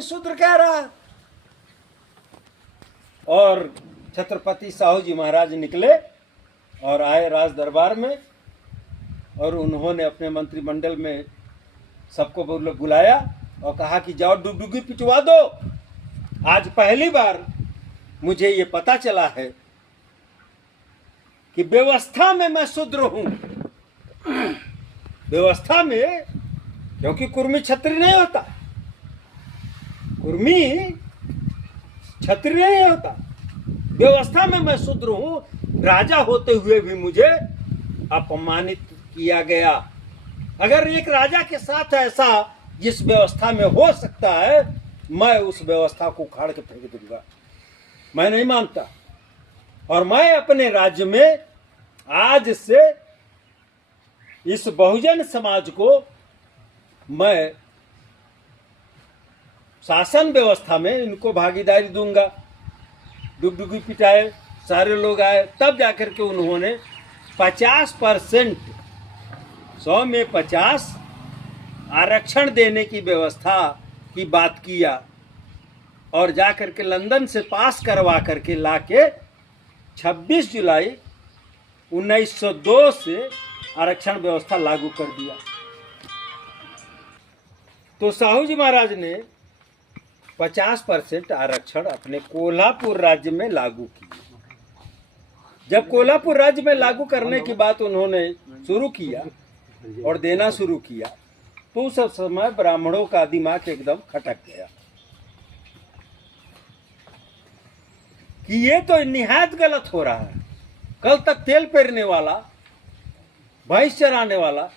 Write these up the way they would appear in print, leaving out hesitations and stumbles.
सूत्र कह रहा। और छत्रपति साहू जी महाराज निकले और आए राज दरबार में, और उन्होंने अपने मंत्रिमंडल में सबको बुलाया और कहा कि जाओ डुगडुगी पिटवा दो। आज पहली बार मुझे ये पता चला है कि व्यवस्था में मैं शूद्र हूं। व्यवस्था में, क्योंकि कुर्मी छत्री नहीं होता, कुर्मी छत्री नहीं होता। व्यवस्था में मैं शूद्र हूं। राजा होते हुए भी मुझे अपमानित किया गया। अगर एक राजा के साथ ऐसा जिस व्यवस्था में हो सकता है, मैं उस व्यवस्था को उखाड़ के फेंक दूंगा। मैं नहीं मानता। और मैं अपने राज्य में आज से इस बहुजन समाज को मैं शासन व्यवस्था में इनको भागीदारी दूंगा। डुगडुगी पिटाए, सारे लोग आए, तब जाकर के उन्होंने 50%, 100 में 50 आरक्षण देने की व्यवस्था की बात किया। और जाकर के लंदन से पास करवा करके लाके 26 जुलाई 1902 से आरक्षण व्यवस्था लागू कर दिया। तो साहू जी महाराज ने 50% आरक्षण अपने कोल्हापुर राज्य में लागू की। जब कोल्हापुर राज्य में लागू करने की बात उन्होंने शुरू किया और देना शुरू किया, तो उस समय ब्राह्मणों का दिमाग एकदम खटक गया कि ये तो निहायत गलत हो रहा है। कल तक तेल पेरने वाला, भैंस चराने वाला,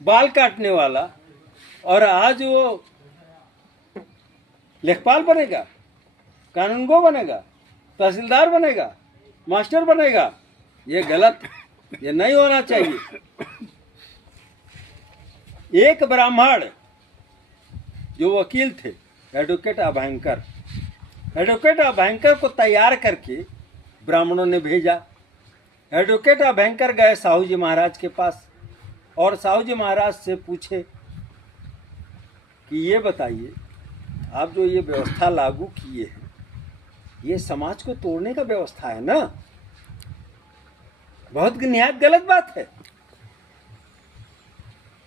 बाल काटने वाला, और आज वो लेखपाल बनेगा, कानूनगो बनेगा, तहसीलदार बनेगा, मास्टर बनेगा। ये गलत, ये नहीं होना चाहिए। एक ब्राह्मण जो वकील थे, एडवोकेट अभयंकर, एडवोकेट अभयंकर को तैयार करके ब्राह्मणों ने भेजा। एडवोकेट अभयंकर गए साहू जी महाराज के पास और साहू जी महाराज से पूछे कि ये बताइए, आप जो ये व्यवस्था लागू किए हैं, ये समाज को तोड़ने का व्यवस्था है ना? बहुत निहायत गलत बात है।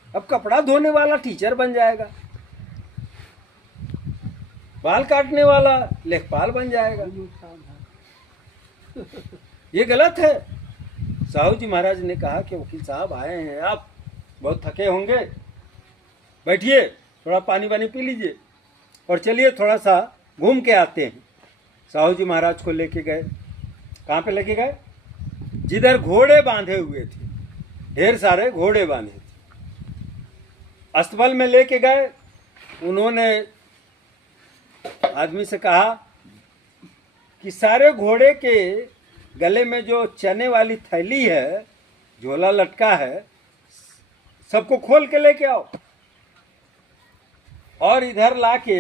अब कपड़ा धोने वाला टीचर बन जाएगा, बाल काटने वाला लेखपाल बन जाएगा। ये गलत है। साहू जी महाराज ने कहा कि वकील साहब आए हैं, आप बहुत थके होंगे, बैठिए, थोड़ा पानी वानी पी लीजिए और चलिए थोड़ा सा घूम के आते हैं। साहू जी महाराज को लेके गए। कहाँ पे लेके गए? जिधर घोड़े बांधे हुए थे, ढेर सारे घोड़े बांधे थे, अस्तबल में लेके गए। उन्होंने आदमी से कहा कि सारे घोड़े के गले में जो चने वाली थैली है, झोला लटका है, सबको खोल के लेके आओ और इधर लाके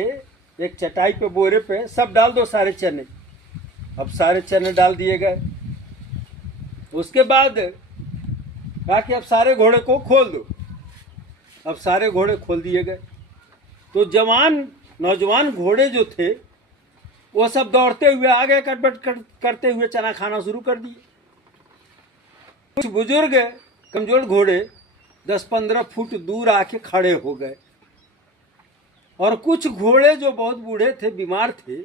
एक चटाई पे, बोरे पे सब डाल दो सारे चने। अब सारे चने डाल दिए गए। उसके बाद कहा कि अब सारे घोड़े को खोल दो। अब सारे घोड़े खोल दिए गए। तो जवान नौजवान घोड़े जो थे वो सब दौड़ते हुए आगे कटबट करते हुए चना खाना शुरू कर दिए। कुछ बुजुर्ग कमजोर घोड़े 10-15 फुट दूर आके खड़े हो गए, और कुछ घोड़े जो बहुत बूढ़े थे, बीमार थे,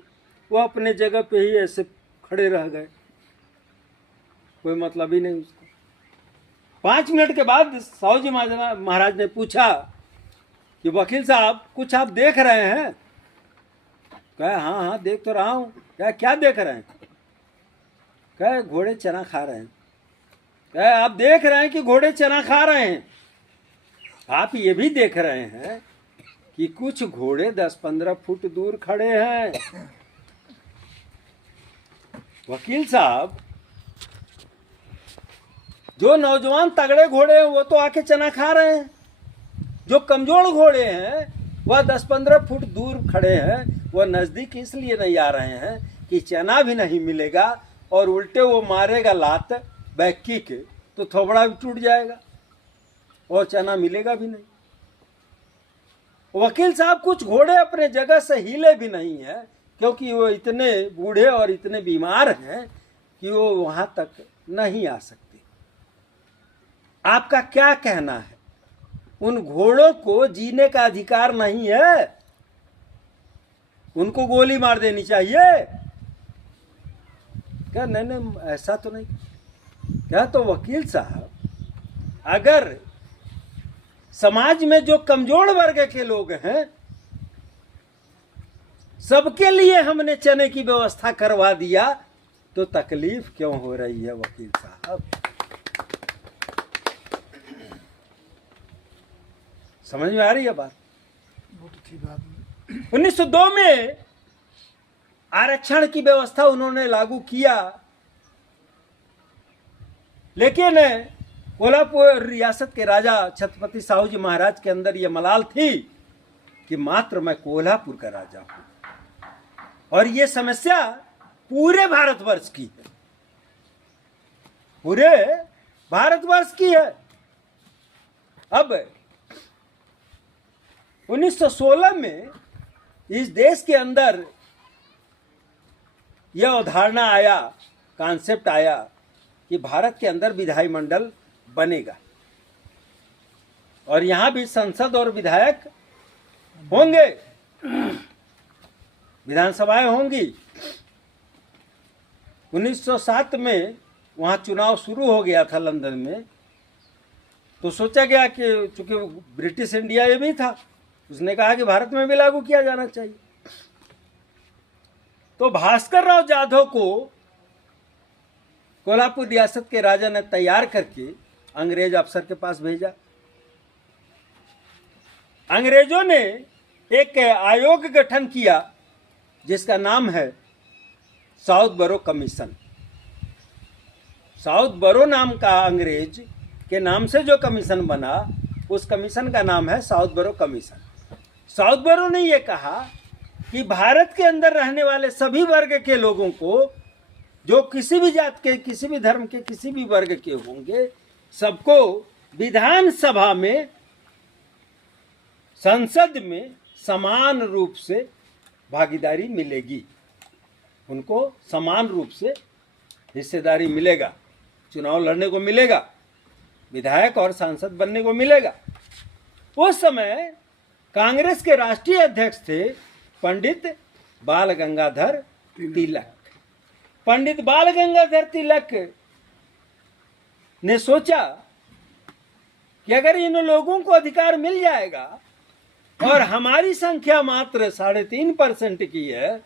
वो अपने जगह पे ही ऐसे खड़े रह गए। कोई मतलब ही नहीं उसका। 5 मिनट के बाद साहू जी महाराज ने पूछा कि वकील साहब, कुछ आप देख रहे हैं? कहे हाँ हाँ देख तो रहा हूँ। कहे क्या देख रहे हैं? कहे घोड़े चना खा रहे हैं। कहे आप देख रहे हैं कि घोड़े चना खा रहे हैं, आप ये भी देख रहे हैं कि कुछ घोड़े 10-15 फुट दूर खड़े हैं। वकील साहब, जो नौजवान तगड़े घोड़े हैं वो तो आके चना खा रहे हैं, जो कमजोर घोड़े हैं वह 10-15 फुट दूर खड़े हैं। वह नजदीक इसलिए नहीं आ रहे हैं कि चना भी नहीं मिलेगा, और उल्टे वो मारेगा लात बैकी के, तो थोबड़ा भी टूट जाएगा और चना मिलेगा भी नहीं। वकील साहब कुछ घोड़े अपने जगह से हिले भी नहीं है, क्योंकि वो इतने बूढ़े और इतने बीमार हैं कि वो वहां तक नहीं आ सकते। आपका क्या कहना है? उन घोड़ों को जीने का अधिकार नहीं है? उनको गोली मार देनी चाहिए क्या? नहीं नहीं, ऐसा तो नहीं। क्या तो वकील साहब, अगर समाज में जो कमजोर वर्ग के लोग हैं सबके लिए हमने चने की व्यवस्था करवा दिया, तो तकलीफ क्यों हो रही है वकील साहब? समझ में आ रही है बात? बहुत अच्छी बात। 1902 में आरक्षण की व्यवस्था उन्होंने लागू किया, लेकिन कोल्हापुर रियासत के राजा छत्रपति साहू जी महाराज के अंदर यह मलाल थी कि मात्र मैं कोल्हापुर का राजा हूं, और यह समस्या पूरे भारतवर्ष की है, पूरे भारतवर्ष की है। अब 1916 में इस देश के अंदर यह अवधारणा आया, कॉन्सेप्ट आया कि भारत के अंदर विधायमंडल बनेगा और यहां भी संसद और विधायक होंगे, विधानसभाएं होंगी। 1907 में वहां चुनाव शुरू हो गया था लंदन में, तो सोचा गया कि चूंकि ब्रिटिश इंडिया ये भी था, उसने कहा कि भारत में भी लागू किया जाना चाहिए। तो भास्कर राव जाधव को कोल्हापुर रियासत के राजा ने तैयार करके अंग्रेज अफसर के पास भेजा। अंग्रेजों ने एक आयोग गठन किया जिसका नाम है साउथ बरो कमीशन। साउथ बरो नाम का अंग्रेज के नाम से जो कमीशन बना, उस कमीशन का नाम है साउथ बरो कमीशन। साउथ बरो ने यह कहा कि भारत के अंदर रहने वाले सभी वर्ग के लोगों को, जो किसी भी जात के, किसी भी धर्म के, किसी भी वर्ग के होंगे, सबको विधानसभा में, संसद में समान रूप से भागीदारी मिलेगी, उनको समान रूप से हिस्सेदारी मिलेगा, चुनाव लड़ने को मिलेगा, विधायक और सांसद बनने को मिलेगा। उस समय कांग्रेस के राष्ट्रीय अध्यक्ष थे पंडित बाल गंगाधर तिलक। पंडित बाल गंगाधर तिलक ने सोचा कि अगर इन लोगों को अधिकार मिल जाएगा और हमारी संख्या मात्र 3.5% की है,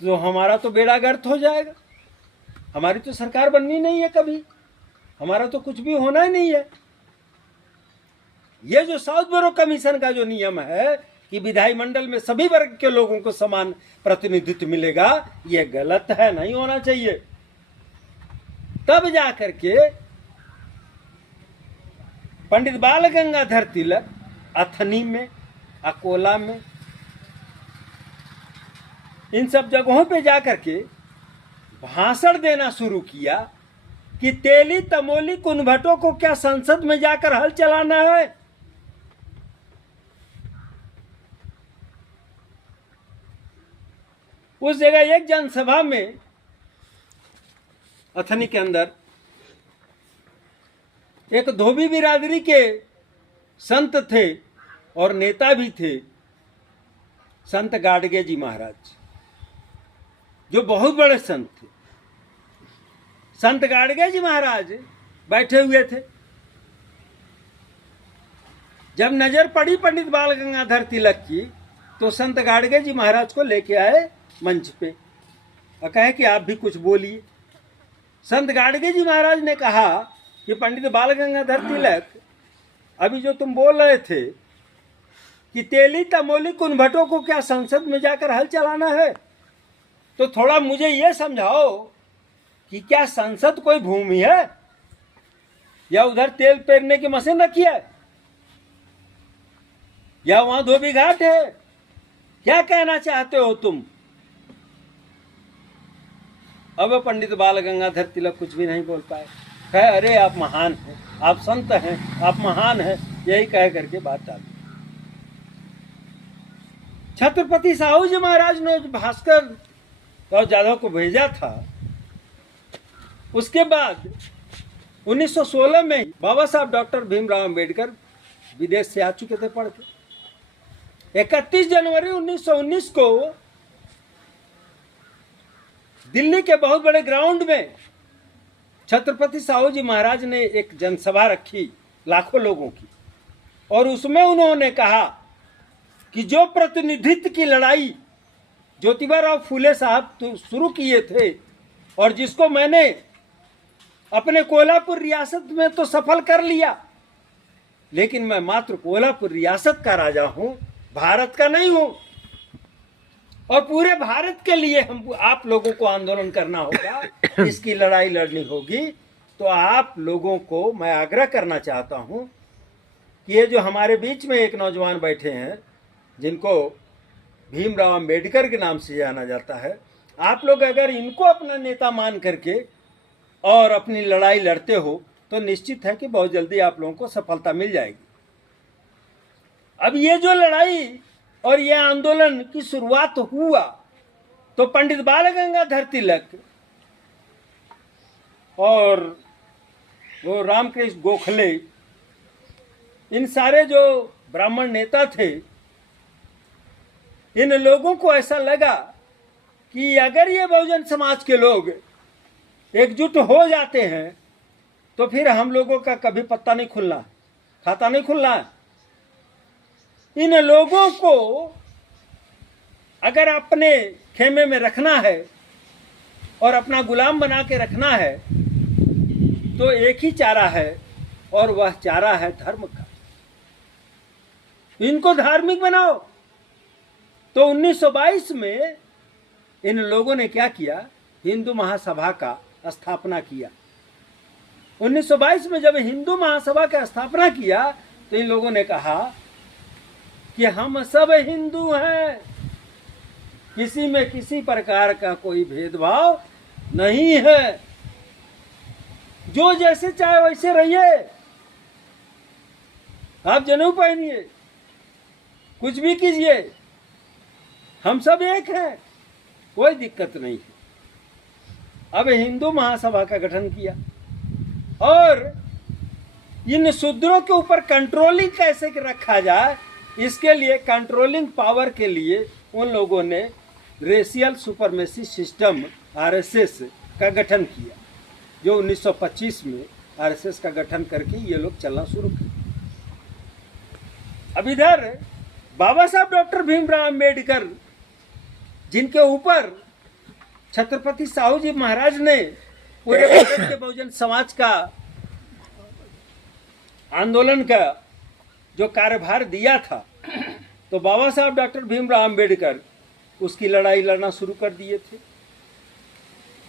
तो हमारा तो बेड़ा गर्क हो जाएगा, हमारी तो सरकार बननी नहीं है कभी, हमारा तो कुछ भी होना ही नहीं है। यह जो साउथ बरो कमीशन का जो नियम है कि विधायमंडल में सभी वर्ग के लोगों को समान प्रतिनिधित्व मिलेगा, यह गलत है, नहीं होना चाहिए। तब जाकर के पंडित बाल गंगाधर तिलक अथनी में, अकोला में, इन सब जगहों पे जाकर के भाषण देना शुरू किया कि तेली तमोली कुनभटों को क्या संसद में जाकर हल चलाना है। उस जगह एक जनसभा में अथनी के अंदर एक धोबी बिरादरी के संत थे और नेता भी थे, संत गाडगे जी महाराज, जो बहुत बड़े संत थे। संत गाडगे जी महाराज बैठे हुए थे। जब नजर पड़ी पंडित बाल गंगाधर तिलक की, तो संत गाडगे जी महाराज को लेके आए मंच पे और कहे कि आप भी कुछ बोलिए। संत गाडगे जी महाराज ने कहा कि पंडित बाल गंगाधर तिलक, अभी जो तुम बोल रहे थे कि तेली तमोली कुनभटों को क्या संसद में जाकर हल चलाना है, तो थोड़ा मुझे ये समझाओ कि क्या संसद कोई भूमि है या उधर तेल पेरने की मशीन रखी है या वहां धोबी घाट है? क्या कहना चाहते हो तुम? अब पंडित बाल गंगाधर तिलक कुछ भी नहीं बोल पाए। कहे, अरे आप महान हैं, आप संत हैं, आप महान हैं, यही कह करके बात डाली। छत्रपति साहू जी महाराज ने भास्कर राव जाधव को भेजा था। उसके बाद 1916 में बाबा साहब डॉक्टर भीमराव अंबेडकर विदेश से आ चुके थे पढ़ के। 31 जनवरी 1919 को दिल्ली के बहुत बड़े ग्राउंड में छत्रपति साहू जी महाराज ने एक जनसभा रखी लाखों लोगों की, और उसमें उन्होंने कहा कि जो प्रतिनिधित्व की लड़ाई ज्योतिबा फूले साहब तो शुरू किए थे और जिसको मैंने अपने कोल्हापुर रियासत में तो सफल कर लिया, लेकिन मैं मात्र कोल्हापुर रियासत का राजा हूं, भारत का नहीं हूं, और पूरे भारत के लिए हम आप लोगों को आंदोलन करना होगा, इसकी लड़ाई लड़नी होगी। तो आप लोगों को मैं आग्रह करना चाहता हूं कि ये जो हमारे बीच में एक नौजवान बैठे हैं जिनको भीमराव अंबेडकर के नाम से जाना जाता है, आप लोग अगर इनको अपना नेता मान करके और अपनी लड़ाई लड़ते हो तो निश्चित है कि बहुत जल्दी आप लोगों को सफलता मिल जाएगी। अब ये जो लड़ाई और ये आंदोलन की शुरुआत हुआ तो पंडित बाल गंगाधर तिलक और वो रामकृष्ण गोखले, इन सारे जो ब्राह्मण नेता थे, इन लोगों को ऐसा लगा कि अगर ये बहुजन समाज के लोग एकजुट हो जाते हैं तो फिर हम लोगों का कभी पत्ता नहीं खुलना, खाता नहीं खुलना। इन लोगों को अगर अपने खेमे में रखना है और अपना गुलाम बना के रखना है तो एक ही चारा है, और वह चारा है धर्म का। इनको धार्मिक बनाओ। तो 1922 में इन लोगों ने क्या किया, हिंदू महासभा का स्थापना किया। 1922 में जब हिंदू महासभा का स्थापना किया तो इन लोगों ने कहा कि हम सब हिंदू हैं, किसी में किसी प्रकार का कोई भेदभाव नहीं है, जो जैसे चाहे वैसे रहिए, आप जनेऊ पहनिए, कुछ भी कीजिए, हम सब एक हैं, कोई दिक्कत नहीं है। अब हिंदू महासभा का गठन किया और इन शूद्रों के ऊपर कंट्रोलिंग कैसे रखा जाए, इसके लिए कंट्रोलिंग पावर के लिए उन लोगों ने रेशियल सुपरमेसी सिस्टम आरएसएस का गठन किया, जो 1925 में आरएसएस का गठन करके ये लोग चलना शुरू किए। अब इधर बाबा साहब डॉक्टर भीमराव अंबेडकर, जिनके ऊपर छत्रपति साहू जी महाराज ने पूरे भारत के बहुजन समाज का आंदोलन का जो कार्यभार दिया था, तो बाबा साहब डॉक्टर भीमराव अंबेडकर उसकी लड़ाई लड़ना शुरू कर दिए थे।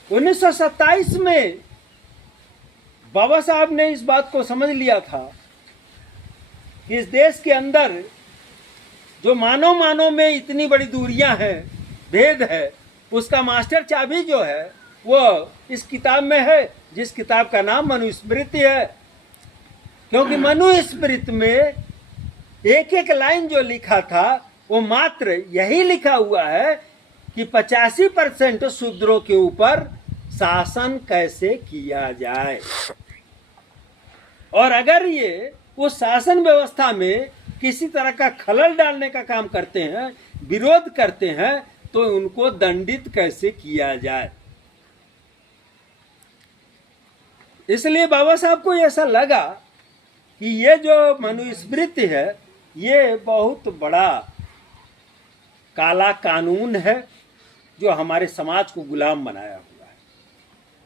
1927 में बाबा साहब ने इस बात को समझ लिया था कि इस देश के अंदर जो मानव में इतनी बड़ी दूरियां हैं, भेद है, उसका मास्टर चाबी जो है वो इस किताब में है, जिस किताब का नाम मनुस्मृति है। क्योंकि मनुस्मृति में एक एक लाइन जो लिखा था वो मात्र यही लिखा हुआ है कि 85% शूद्रों के ऊपर शासन कैसे किया जाए, और अगर ये उस शासन व्यवस्था में किसी तरह का खलल डालने का काम करते हैं, विरोध करते हैं, तो उनको दंडित कैसे किया जाए। इसलिए बाबा साहब को ऐसा लगा कि ये जो मनुस्मृति है ये बहुत बड़ा काला कानून है जो हमारे समाज को गुलाम बनाया हुआ है।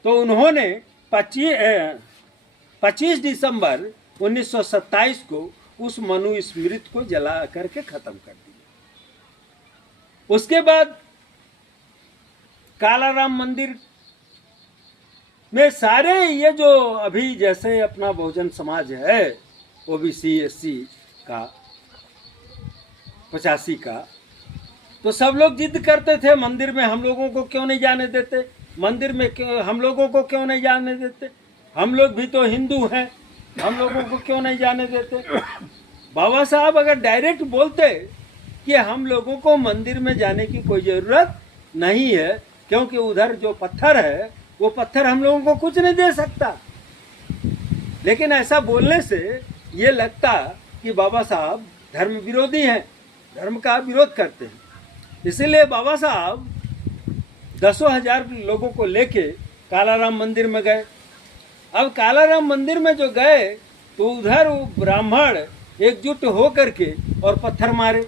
तो उन्होंने 25 दिसंबर 1927 को उस मनुस्मृति को जला करके खत्म कर दिया। उसके बाद कालाराम मंदिर में सारे ये जो अभी जैसे अपना बहुजन समाज है, ओबीसी एससी का 85 का, तो सब लोग जिद करते थे मंदिर में हम लोगों को क्यों नहीं जाने देते, मंदिर में हम लोगों को क्यों नहीं जाने देते, हम लोग भी तो हिंदू हैं, हम लोगों को क्यों नहीं जाने देते। बाबा साहब अगर डायरेक्ट बोलते कि हम लोगों को मंदिर में जाने की कोई ज़रूरत नहीं है, क्योंकि उधर जो पत्थर है वो पत्थर हम लोगों को कुछ नहीं दे सकता। लेकिन ऐसा बोलने से ये लगता कि बाबा साहब धर्म विरोधी हैं, धर्म का विरोध करते हैं। इसीलिए बाबा साहब 10,000 लोगों को लेके कालाराम मंदिर में गए। अब कालाराम मंदिर में जो गए तो उधर वो ब्राह्मण एकजुट हो करके और पत्थर मारे,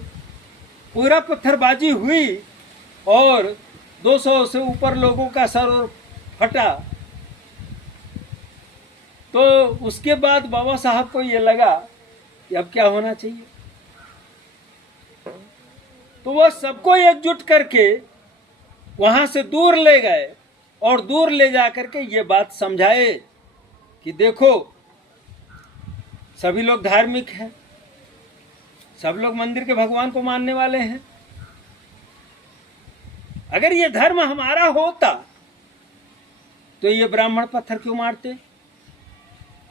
पूरा पत्थरबाजी हुई और 200 से ऊपर लोगों का सर फटा। तो उसके बाद बाबा साहब को ये लगा कि अब क्या होना चाहिए, तो वह सबको एकजुट करके वहां से दूर ले गए और दूर ले जा करके ये बात समझाए कि देखो सभी लोग धार्मिक हैं, सब लोग मंदिर के भगवान को मानने वाले हैं। अगर ये धर्म हमारा होता तो ये ब्राह्मण पत्थर क्यों मारते,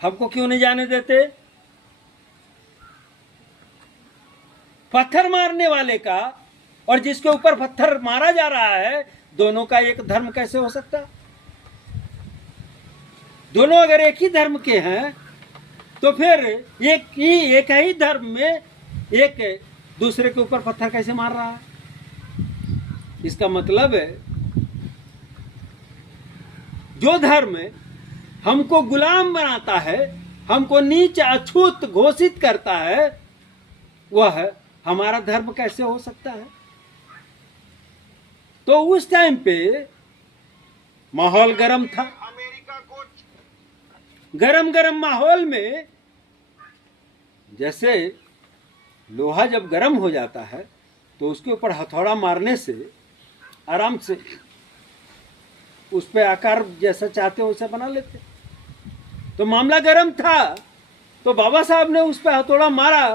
हमको क्यों नहीं जाने देते। पत्थर मारने वाले का और जिसके ऊपर पत्थर मारा जा रहा है, दोनों का एक धर्म कैसे हो सकता। दोनों अगर एक ही धर्म के हैं तो फिर एक ही धर्म में एक दूसरे के ऊपर पत्थर कैसे मार रहा है। इसका मतलब है जो धर्म हमको गुलाम बनाता है, हमको नीच अछूत घोषित करता है, वह हमारा धर्म कैसे हो सकता है। तो उस टाइम पे माहौल गर्म था। गरम गरम माहौल में जैसे लोहा जब गर्म हो जाता है तो उसके ऊपर हथौड़ा मारने से आराम से उस पे आकार जैसा चाहते हो वैसा बना लेते। तो मामला गर्म था तो बाबा साहब ने उस पे हथौड़ा मारा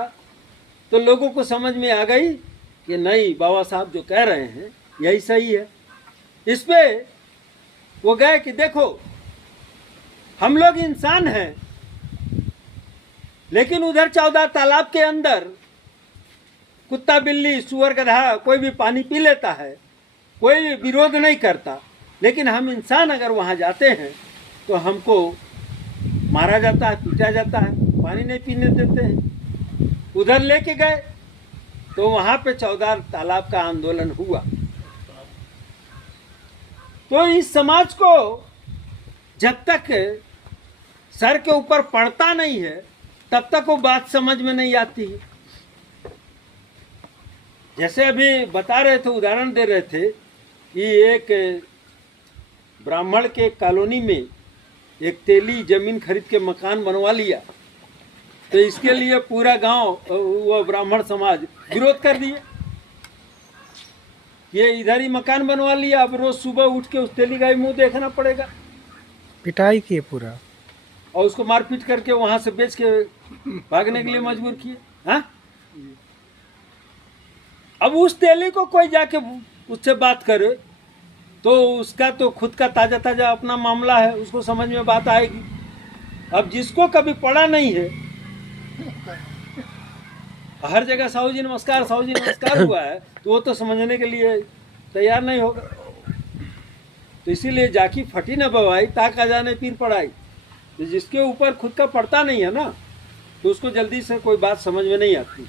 तो लोगों को समझ में आ गई कि नहीं, बाबा साहब जो कह रहे हैं यही सही है। इस पे वो गए कि देखो हम लोग इंसान हैं, लेकिन उधर 14 तालाब के अंदर कुत्ता बिल्ली सुअर गधा कोई भी पानी पी लेता है, कोई विरोध नहीं करता। लेकिन हम इंसान अगर वहाँ जाते हैं तो हमको मारा जाता है, पीटा जाता है, पानी नहीं पीने देते हैं। उधर लेके गए तो वहाँ पे 14 तालाब का आंदोलन हुआ। तो इस समाज को जब तक सर के ऊपर पड़ता नहीं है तब तक वो बात समझ में नहीं आती है। जैसे अभी बता रहे थे, उदाहरण दे रहे थे कि एक ब्राह्मण के कॉलोनी में एक तेली जमीन खरीद के मकान बनवा लिया, तो इसके लिए पूरा गांव वो ब्राह्मण समाज विरोध कर दिया। ये इधर ही मकान बनवा लिया, अब रोज सुबह उठ के उस तेली का ही मुंह देखना पड़ेगा। पिटाई किए पूरा और उसको मारपीट करके वहां से बेच के भागने के लिए मजबूर किए। हाँ, अब उस तेली को कोई जाके उससे बात करे तो उसका तो खुद का ताजा ताजा अपना मामला है, उसको समझ में बात आएगी। अब जिसको कभी पढ़ा नहीं है, हर जगह साहू जी नमस्कार हुआ है, तो वो तो समझने के लिए तैयार नहीं होगा। तो इसीलिए जाकी फटी न बवाई ताका जाने पीर पड़ाई। तो जिसके ऊपर खुद का पड़ता नहीं है ना, तो उसको जल्दी से कोई बात समझ में नहीं आती।